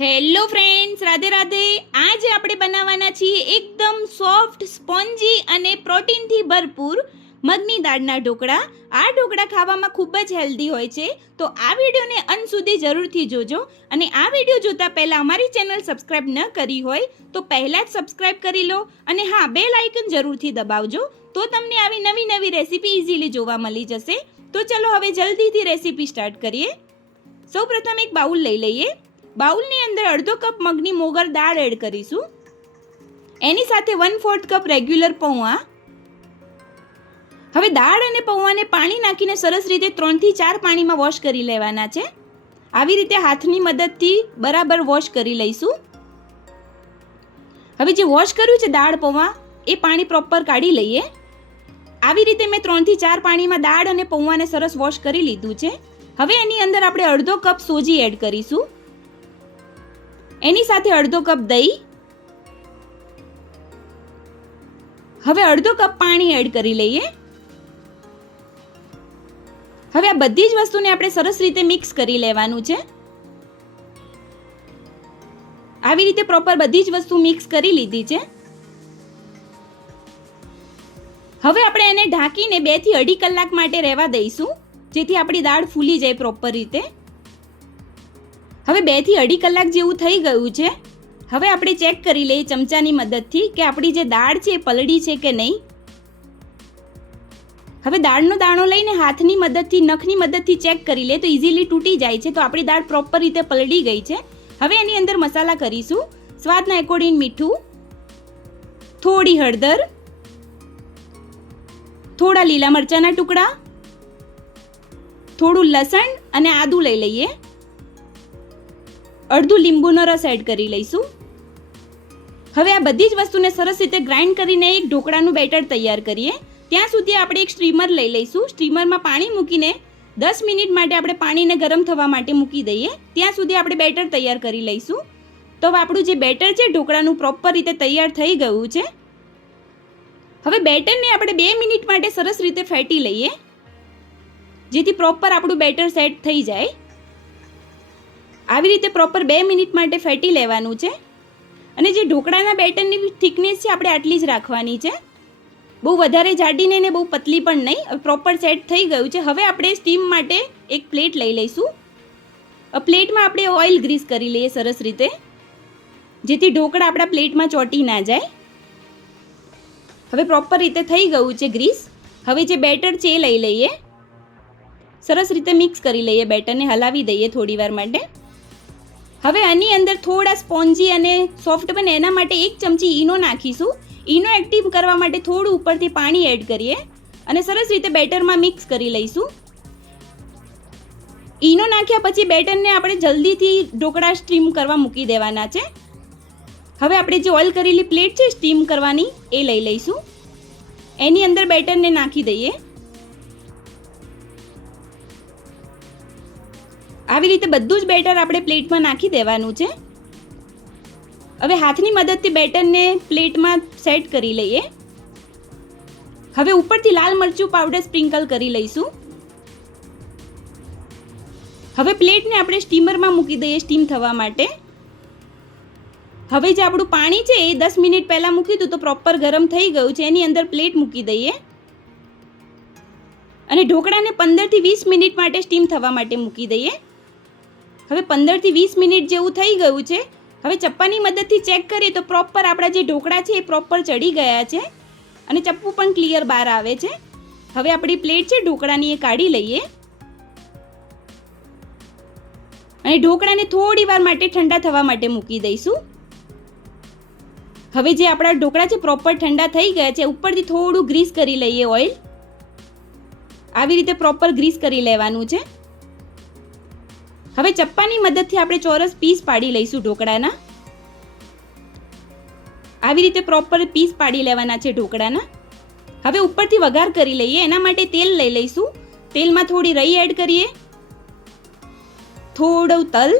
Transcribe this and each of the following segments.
Hello friends, Radhe Radhe. આજે આપણે બનાવવાના છીએ એકદમ સોફ્ટ, સ્પોન્જી અને પ્રોટીનથી ભરપૂર મગની દાળના ઢોકળા. આ ઢોકળા ખાવામાં ખૂબ જ હેલ્ધી હોય છે, તો આ વિડીયોને અંત સુધી જરૂરથી જોજો. અને આ વિડીયો જોતા પહેલાં અમારી ચેનલ સબસ્ક્રાઈબ ન કરી હોય તો પહેલાં જ સબસ્ક્રાઈબ કરી લો, અને હા, બેલ આઇકન જરૂરથી દબાવજો, તો તમને આવી નવી નવી રેસીપી ઇઝીલી જોવા મળી જશે. તો ચલો હવે જલ્દીથી રેસીપી સ્ટાર્ટ કરીએ. સૌપ્રથમ એક બાઉલ લઈ લઈએ. બાઉલની અંદર અડધો કપ મગની મોગર દાળ એડ કરીશું. એની સાથે 1/4 કપ રેગ્યુલર પૌવા. હવે દાળ અને પૌવાને પાણી નાખીને સરસ રીતે 3 થી 4 પાણીમાં વોશ કરી લેવાના છે. આવી રીતે હાથની મદદથી બરાબર વોશ કરી લઈશું. હવે જે વોશ કર્યું છે દાળ પૌવા, એ પાણી પ્રોપર કાઢી લઈએ. આવી રીતે મેં 3 થી 4 પાણીમાં દાળ અને પૌવાને સરસ વોશ કરી લીધું છે. હવે એની અંદર આપણે અડધો કપ સોજી એડ કરીશું. એની સાથે અડધો કપ દહીં. હવે અડધો કપ પાણી એડ કરી લઈએ. હવે આ બધી જ વસ્તુને આપણે સરસ રીતે મિક્સ કરી લેવાનું છે. આવી રીતે પ્રોપર બધી જ વસ્તુ મિક્સ કરી લીધી છે. હવે આપણે એને ઢાંકીને 2 થી 2.5 કલાક માટે રહેવા દઈશું, જેથી આપણી દાળ ફૂલી જાય પ્રોપર રીતે. હવે 2 થી 2.5 કલાક જેવું થઈ ગયું છે. હવે આપણે ચેક કરી લઈએ ચમચાની મદદથી કે આપણી જે દાળ છે એ પલળી છે કે નહીં. હવે દાળનો દાણો લઈને હાથની મદદથી, નખની મદદથી ચેક કરી લે તો ઇઝીલી તૂટી જાય છે, તો આપણી દાળ પ્રોપર રીતે પલળી ગઈ છે. હવે એની અંદર મસાલા કરીશું. સ્વાદના એકોર્ડિંગ મીઠું, થોડી હળદર, થોડા લીલા મરચાના ટુકડા, થોડું લસણ અને આદું લઈ લઈએ. અડધું લીંબુનો રસ એડ કરી લઈશું. હવે આ બધી જ વસ્તુને સરસ રીતે ગ્રાઇન્ડ કરીને એક ઢોકળાનું બેટર તૈયાર કરીએ. ત્યાં સુધી આપણે એક સ્ટીમર લઈ લઈશું. સ્ટીમરમાં પાણી મૂકીને 10 મિનિટ માટે આપણે પાણીને ગરમ થવા માટે મૂકી દઈએ. ત્યાં સુધી આપણે બેટર તૈયાર કરી લઈશું. તો હવે આપણું જે બેટર છે ઢોકળાનું પ્રોપર રીતે તૈયાર થઈ ગયું છે. હવે બેટરને આપણે 2 મિનિટ માટે સરસ રીતે ફેટી લઈએ, જેથી પ્રોપર આપણું બેટર સેટ થઈ જાય. આવી રીતે પ્રોપર 2 મિનિટ માટે ફેટી લેવાનું છે. અને જે ઢોકળાના બેટરની થિકનેસ છે આપણે આટલી જ રાખવાની છે, બહુ વધારે જાડી નહીં ને બહુ પતલી પણ નહીં. પ્રોપર સેટ થઈ ગયું છે. હવે આપણે સ્ટીમ માટે એક પ્લેટ લઈ લઈશું. પ્લેટમાં આપણે ઓઇલ ગ્રીસ કરી લઈએ સરસ રીતે, જેથી ઢોકળા આપણા પ્લેટમાં ચોંટી ના જાય. હવે પ્રોપર રીતે થઈ ગયું છે ગ્રીસ. હવે જે બેટર છે એ લઈ લઈએ. સરસ રીતે મિક્સ કરી લઈએ બેટરને, હલાવી દઈએ થોડી વાર માટે. હવે આની અંદર થોડા સ્પોન્જી અને સોફ્ટ બને એના માટે 1 ચમચી ઈનો નાખીશું. ઈનો એક્ટિવ કરવા માટે થોડું ઉપરથી પાણી એડ કરીએ અને સરસ રીતે બેટરમાં મિક્સ કરી લઈશું. ઈનો નાખ્યા પછી બેટરને આપણે જલ્દીથી ઢોકળા સ્ટીમ કરવા મૂકી દેવાના છે. હવે આપણે જે ઓઇલ કરેલી પ્લેટ છે સ્ટીમ કરવાની, એ લઈ લઈશું. એની અંદર બેટરને નાખી દઈએ. આવી રીતે બધું જ બેટર આપણે પ્લેટમાં નાખી દેવાનું છે. હવે હાથની મદદથી બેટરને પ્લેટમાં સેટ કરી લઈએ. હવે ઉપરથી લાલ મરચું પાવડર સ્પ્રિંકલ કરી લઈશું. હવે પ્લેટને આપણે સ્ટીમરમાં મૂકી દઈએ સ્ટીમ થવા માટે. હવે જે આપણું પાણી છે એ 10 મિનિટ પહેલાં મૂકી દીધું તો પ્રોપર ગરમ થઈ ગયું છે. એની અંદર પ્લેટ મૂકી દઈએ અને ઢોકળાને 15 થી 20 મિનિટ માટે સ્ટીમ થવા માટે મૂકી દઈએ. હવે 15 થી 20 મિનિટ જેવું થઈ ગયું છે. હવે ચપ્પાની મદદથી ચેક કરીએ તો પ્રોપર આપણા જે ઢોકળા છે એ પ્રોપર ચડી ગયા છે અને ચપ્પુ પણ ક્લિયર બહાર આવે છે. હવે આપણી પ્લેટ છે ઢોકળાની એ કાઢી લઈએ અને ઢોકળાને થોડી વાર માટે ઠંડા થવા માટે મૂકી દઈશું. હવે જે આપણા ઢોકળા છે પ્રોપર ઠંડા થઈ ગયા છે. ઉપરથી થોડું ગ્રીસ કરી લઈએ ઓઇલ. આવી રીતે પ્રોપર ગ્રીસ કરી લેવાનું છે. હવે ચપ્પાની મદદથી આપણે ચોરસ પીસ પાડી લઈશું ઢોકળાના. આવી રીતે પ્રોપર પીસ પાડી લેવાના છે ઢોકળાના. હવે ઉપરથી વઘાર કરી લઈએ. એના માટે તેલ લઈ લઈશું. તેલમાં થોડી રઈ એડ કરીએ, થોડું તલ,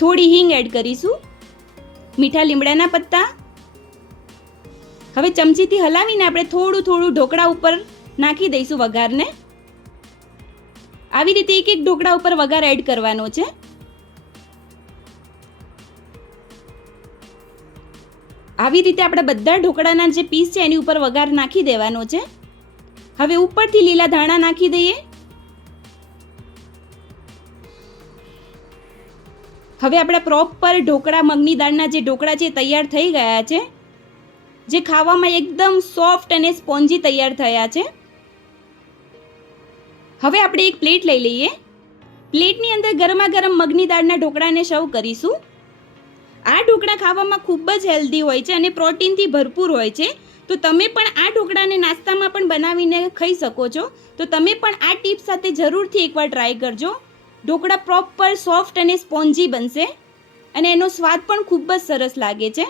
થોડી હિંગ એડ કરીશું, મીઠા લીમડાના પત્તા. હવે ચમચીથી હલાવીને આપણે થોડું થોડું ઢોકળા ઉપર નાખી દઈશું વઘારને. આવી રીતે એક એક ઢોકળા ઉપર વઘાર એડ કરવાનો છે. આવી રીતે આપણે બધા ઢોકળાના જે પીસ છે એની ઉપર વઘાર નાખી દેવાનો છે. હવે ઉપરથી લીલા ધાણા નાખી દઈએ. હવે આપણા પ્રોપર ઢોકળા મગની દાળના જે ઢોકળા છે તૈયાર થઈ ગયા છે, જે ખાવામાં એકદમ સોફ્ટ અને સ્પોન્જી તૈયાર થયા છે. હવે આપણે એક પ્લેટ લઈ લઈએ. પ્લેટની અંદર ગરમા ગરમ મગની દાળના ઢોકળાને સર્વ કરીશું. આ ઢોકળા ખાવામાં ખૂબ જ હેલ્ધી હોય છે અને પ્રોટીનથી ભરપૂર હોય છે. તો તમે પણ આ ઢોકળાને નાસ્તામાં પણ બનાવીને ખાઈ શકો છો. તો તમે પણ આ ટીપ સાથે જરૂરથી એકવાર ટ્રાય કરજો. ઢોકળા પ્રોપર સોફ્ટ અને સ્પોન્જી બનશે અને એનો સ્વાદ પણ ખૂબ જ સરસ લાગે છે.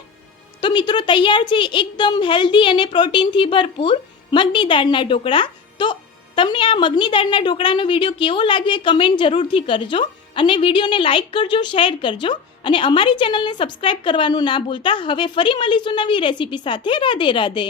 તો મિત્રો તૈયાર છે એકદમ હેલ્ધી અને પ્રોટીનથી ભરપૂર મગની દાળના ઢોકળા. તો તમને આ મગની દાળના ઢોકળાનો વિડીયો કેવો લાગ્યો એ કમેન્ટ જરૂરથી કરજો અને વિડીયોને લાઇક કરજો, શેર કરજો અને અમારી ચેનલને સબસ્ક્રાઇબ કરવાનું ના ભૂલતા. હવે ફરી મળીશું નવી રેસીપી સાથે. રાધે રાધે.